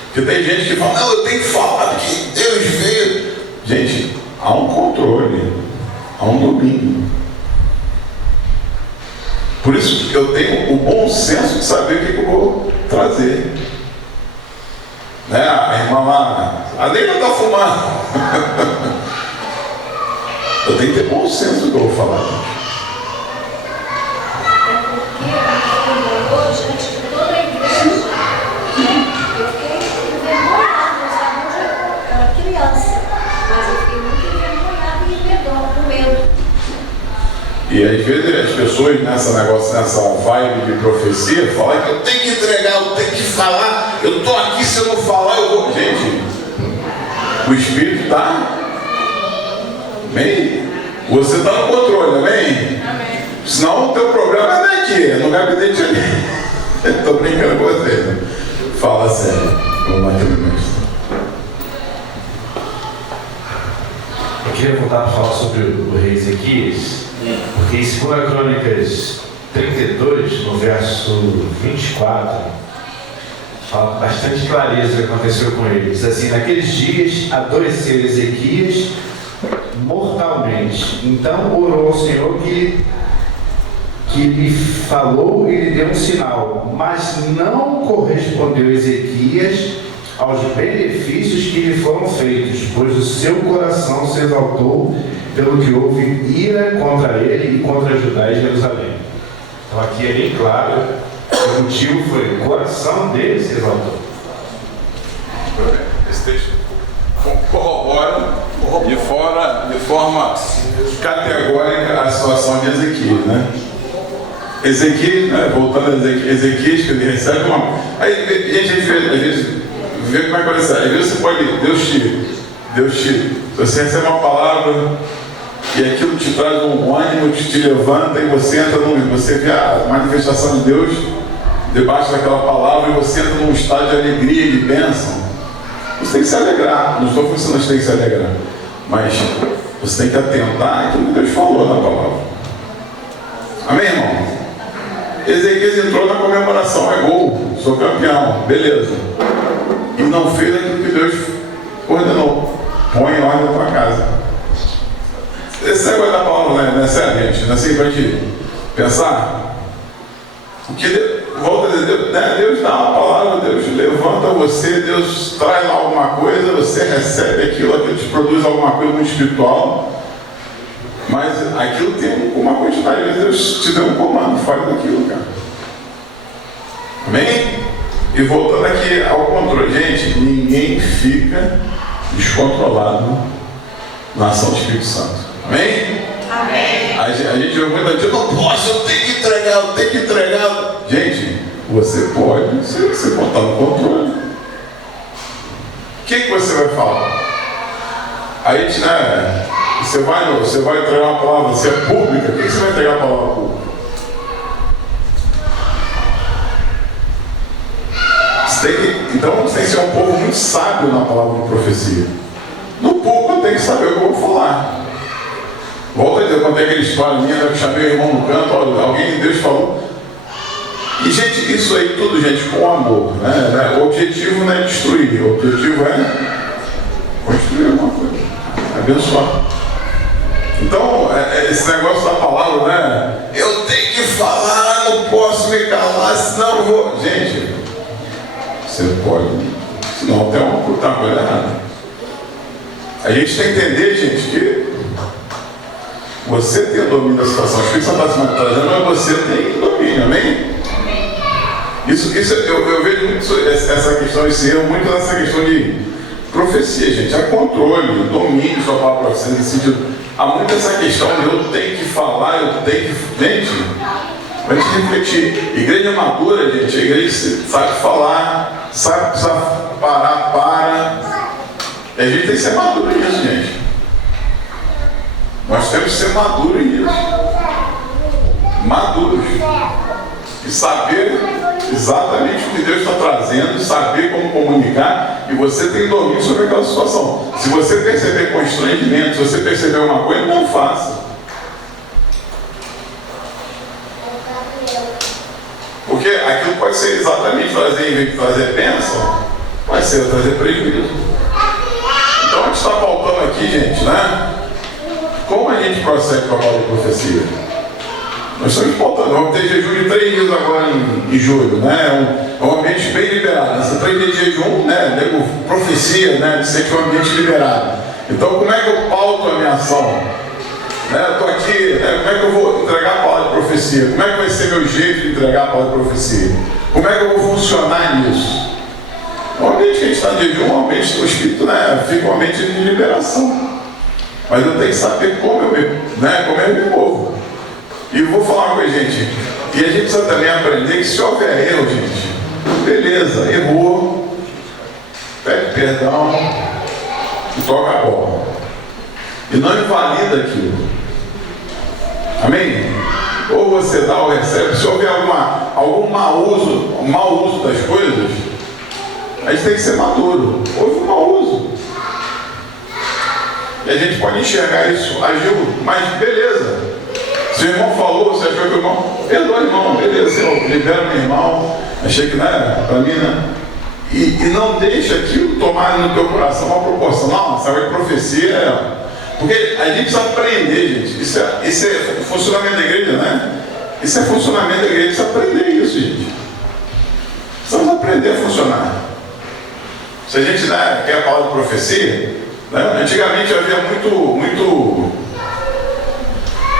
Porque tem gente que fala, não, eu tenho que falar que Deus veio. Gente, há um controle, há um domínio. Por isso que eu tenho o bom senso de saber o que eu vou trazer. Né? A irmã lá, a Neila está fumando. Eu tenho que ter bom senso do que eu vou falar. Diante de toda a igreja, eu fiquei envergonhada, sabe? Eu era criança, mas eu fiquei muito envergonhada e com medo. E às vezes as pessoas nessa vibe de profecia falam que eu tenho que entregar, eu tenho que falar, eu estou aqui, se eu não falar eu vou. Gente, o Espírito está. Amém? Você está no controle, amém? Amém. Senão o teu problema é daqui, é no gabinete ali. Estou brincando com você. Né? Fala sério. Vamos lá, Eu queria voltar para falar sobre o rei Ezequias, porque em 2 Crônicas 32, no verso 24, fala com bastante clareza o que aconteceu com ele. Diz assim: naqueles dias adoeceu Ezequias mortalmente. Então orou ao Senhor que lhe falou e lhe deu um sinal, mas não correspondeu Ezequias aos benefícios que lhe foram feitos, pois o seu coração se exaltou, pelo que houve ira contra ele e contra Judá e Jerusalém. Então aqui é bem claro que o motivo foi o coração dele se exaltou. Esse texto corrobora de forma categórica a situação de Ezequias, né? Ezequias, né? Voltando a Ezequias, que ele recebe uma... Aí, gente, às vezes vê como é que vai ser. Às vezes você pode... Você recebe uma palavra e aquilo te traz um ânimo, te levanta e você entra você vê a manifestação de Deus debaixo daquela palavra e você entra num estado de alegria e de bênção. Você tem que se alegrar. Não estou funcionando, você tem que se alegrar. Mas você tem que atentar àquilo que Deus falou na palavra. Amém, irmão? Ezequias entrou na comemoração, é gol, sou campeão, beleza. E não fez aquilo que Deus ordenou. Põe em ordem a tua casa. Esse negócio da palavra não é sério, gente? Não é assim pra gente pensar? Porque, volta a dizer, Deus dá uma palavra, Deus levanta você, Deus traz lá alguma coisa, você recebe aquilo te produz alguma coisa muito espiritual. Mas aquilo tem uma quantidade, às vezes Deus te deu um comando, faz aquilo, cara. Amém? E voltando aqui ao controle, gente, ninguém fica descontrolado na ação do Espírito Santo. Amém? Amém. A gente vê muita gente, eu não posso, eu tenho que entregar. Gente, você pode, se você botar no controle. O que você vai falar? A gente, né? Você vai entregar uma palavra, você é pública, o que você vai entregar a palavra pública? Então você tem que ser um povo muito sábio na palavra de profecia. No pouco eu tenho que saber o que eu vou falar. Volta a dizer, eu contei aquela história minha, eu chamei o irmão no canto, alguém, Deus falou. E gente, isso aí tudo, gente, com amor, né? O objetivo não é destruir, o objetivo é construir alguma coisa, abençoar. Então, esse negócio da palavra, né? Eu tenho que falar, não posso me calar, senão eu vou. Gente, você pode, senão tem uma coisa errada. A gente tem que entender, gente, que você tem o domínio da situação. O Espírito Santo está trazendo, mas você tem domínio, amém? Isso eu vejo muito essa questão, esse erro, muito nessa questão de profecia, gente. Há controle, domínio sobre a profecia nesse sentido. Há muito essa questão de eu tenho que falar, eu tenho que. Gente, para a gente refletir. Igreja madura, gente, a igreja sabe falar, sabe parar, para. E a gente tem que ser maduro nisso, gente. Nós temos que ser maduros nisso. Maduros. E saber exatamente o que Deus está trazendo, saber como comunicar, e você tem domínio sobre aquela situação. Se você perceber constrangimento, se você perceber uma coisa, não faça. Porque aquilo pode ser exatamente trazer, em vez de trazer bênção, vai ser trazer prejuízo. Então a gente está pautando aqui, gente, né? Como a gente procede com a palavra de profecia? Nós estamos pautando, vamos ter jejum de 3 dias agora em julho, né? É um ambiente bem liberado. Nessa 3 dias de jejum, né? Profecia, né? De ser um ambiente liberado. Então, como é que eu pauto a minha ação? Né? Eu estou aqui, né? Como é que eu vou entregar a palavra de profecia? Como é que vai ser meu jeito de entregar a palavra de profecia? Como é que eu vou funcionar nisso? O ambiente que a gente está de jejum é um ambiente do Espírito, né? Fica um ambiente de liberação. Mas eu tenho que saber como eu me movo. E eu vou falar uma coisa, gente. E a gente precisa também aprender que se houver erro, gente, beleza, errou, pede perdão e toca a bola. E não invalida aquilo. Amém? Ou você dá ou recebe. Se houver algum mau uso das coisas, a gente tem que ser maduro. Houve um mau uso. E a gente pode enxergar isso, agiu, mas beleza. Se o irmão falou, você achou que o irmão, perdoa o irmão, beleza, Senhor, libera meu irmão, achei que não era para mim, né? E não deixa aquilo tomar no teu coração uma proporção. Não, sabe, profecia porque a gente precisa aprender, gente. Isso é funcionamento da igreja, né? Isso é funcionamento da igreja, precisa aprender isso, gente. Precisamos aprender a funcionar. Se a gente quer a palavra de profecia, né? Antigamente havia muito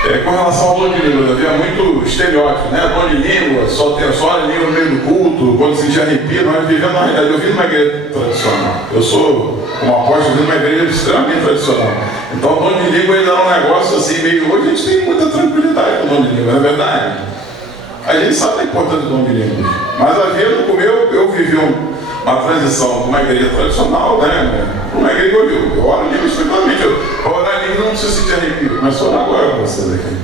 Com relação ao dom de língua, havia muito estereótipo, né? Dom de língua, só olha língua no meio do culto, quando se sentia arrepio. Nós vivemos na realidade. Eu vim numa igreja tradicional. Eu sou, como apóstolo, vim numa igreja extremamente tradicional. Então, o dom de língua ainda era um negócio assim, meio. Hoje a gente tem muita tranquilidade com o dom de língua, não é verdade? A gente sabe a importância do dom de língua. Mas havia no começo, eu vivi uma transição de uma igreja tradicional, né? Uma igreja que eu oro língua estritamente. Para orar língua não precisa sentir arrepio. Começou a orar agora com vocês aqui.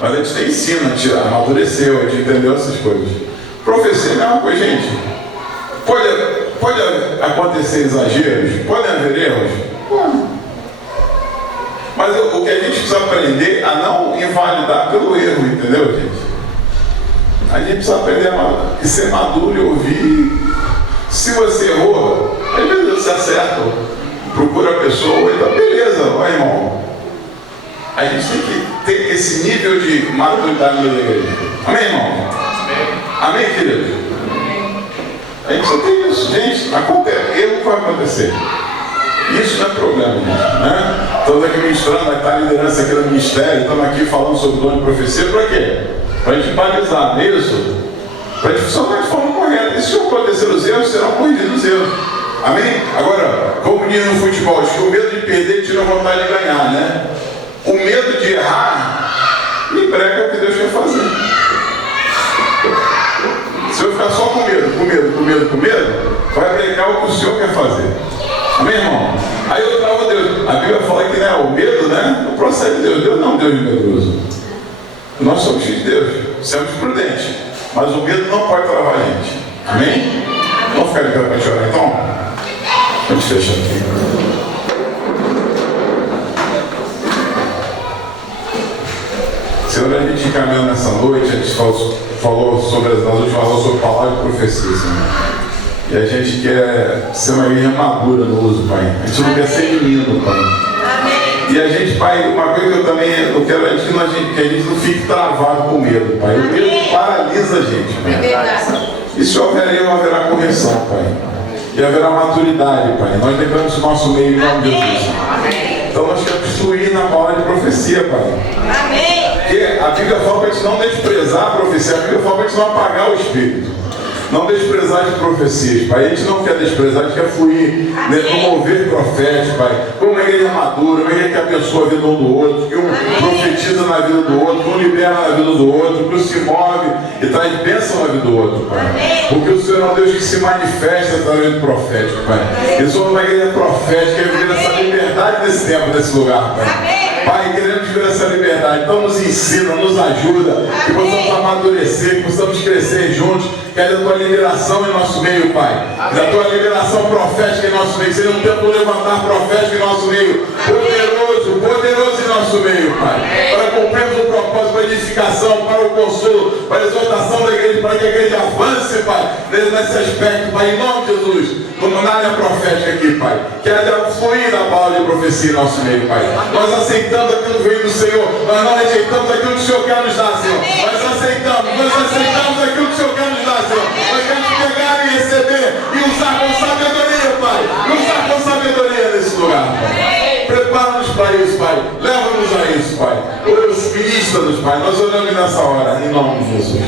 Mas a gente tem ensino, a gente amadureceu, a gente entendeu essas coisas. Profecia é a mesma coisa, gente. Pode acontecer exageros, podem haver erros. Pode. Mas o que a gente precisa aprender é a não invalidar pelo erro, entendeu, gente? A gente precisa aprender a ser maduro e ouvir. Se você errou, às vezes você acerta, procura a pessoa, então beleza, vai, irmão. A gente tem que ter esse nível de maturidade na igreja. Amém, irmão? Amém, querido? A gente só tem isso, gente. Acontece, erro vai acontecer. Isso não é problema, gente, né? Estamos aqui ministrando, vai estar a liderança aqui no ministério, estamos aqui falando sobre o dom de profecia, para quê? Para a gente balizar, não é isso? Para a gente funcionar de forma correta. E se acontecer os erros, serão corrigidos os erros. Amém? Agora, como diz no futebol, acho que o medo de perder tira a vontade de ganhar, né? O medo de errar me prega o que Deus quer fazer. Se eu ficar só com medo, vai pregar o que o Senhor quer fazer. Amém, irmão? Aí eu travo Deus. A Bíblia fala que, né, o medo, né, não procede de Deus. Deus não é um Deus medroso. Nós somos filhos de Deus, somos prudentes. Mas o medo não pode travar a gente. Amém? Vamos ficar de pé para chorar então? Vamos fechar aqui. Senhor, a gente caminhando nessa noite, a gente falou sobre nas últimas aulas sobre palavra de profecia, Senhor. E a gente quer ser uma igreja madura no uso, Pai. A gente não quer ser menino, Pai. E a gente, Pai, uma coisa que eu também não quero é que a gente não fique travado com medo, Pai. O medo paralisa a gente, Pai. E se houver erro, haverá correção, Pai. E haverá maturidade, Pai. Nós lembramos o nosso meio em nome de Jesus. Então nós queremos fluir na palavra de profecia, Pai. Porque a Bíblia fala para a gente não desprezar a profecia, a Bíblia fala para a gente não apagar o Espírito. Não desprezar as profecias, Pai. A gente não quer desprezar, a gente quer fluir no mover profético, Pai. Como uma igreja madura, uma igreja que abençoa a vida um do outro, que um profetiza na vida do outro, que um libera na vida do outro, que um se move e traz bênção na vida do outro, Pai. Porque o Senhor é um Deus que se manifesta através do profético, Pai. E somos uma igreja profética, que viver essa liberdade desse tempo, desse lugar, Pai. Pai, queremos viver essa liberdade. Então nos ensina, nos ajuda, que possamos amadurecer, que possamos crescer juntos. Quero a tua liberação em nosso meio, Pai. Da tua liberação profética em nosso meio. Seja um tempo de levantar profético em nosso meio. Poderoso, poderoso em nosso meio, Pai. Para cumprirmos o propósito, para a edificação, para o consolo, para a exaltação da igreja, para que a igreja avance, Pai, nesse aspecto, Pai, em nome de Jesus. Vamos na área profética aqui, Pai. Que haja fluir a palavra de profecia em nosso meio, Pai. Nós aceitamos aquilo que vem do Senhor. Nós não rejeitamos aquilo que o Senhor quer nos dar, Senhor. Nós aceitamos aquilo que o Senhor quer nos dar, Senhor. Nós queremos pegar e receber e usar com sabedoria, Pai. Usar com sabedoria nesse lugar, Pai. Prepara-nos para isso, Pai. Leva-nos a isso, Pai. Ministra-nos, Pai. Nós oramos nessa hora, em nome de Jesus.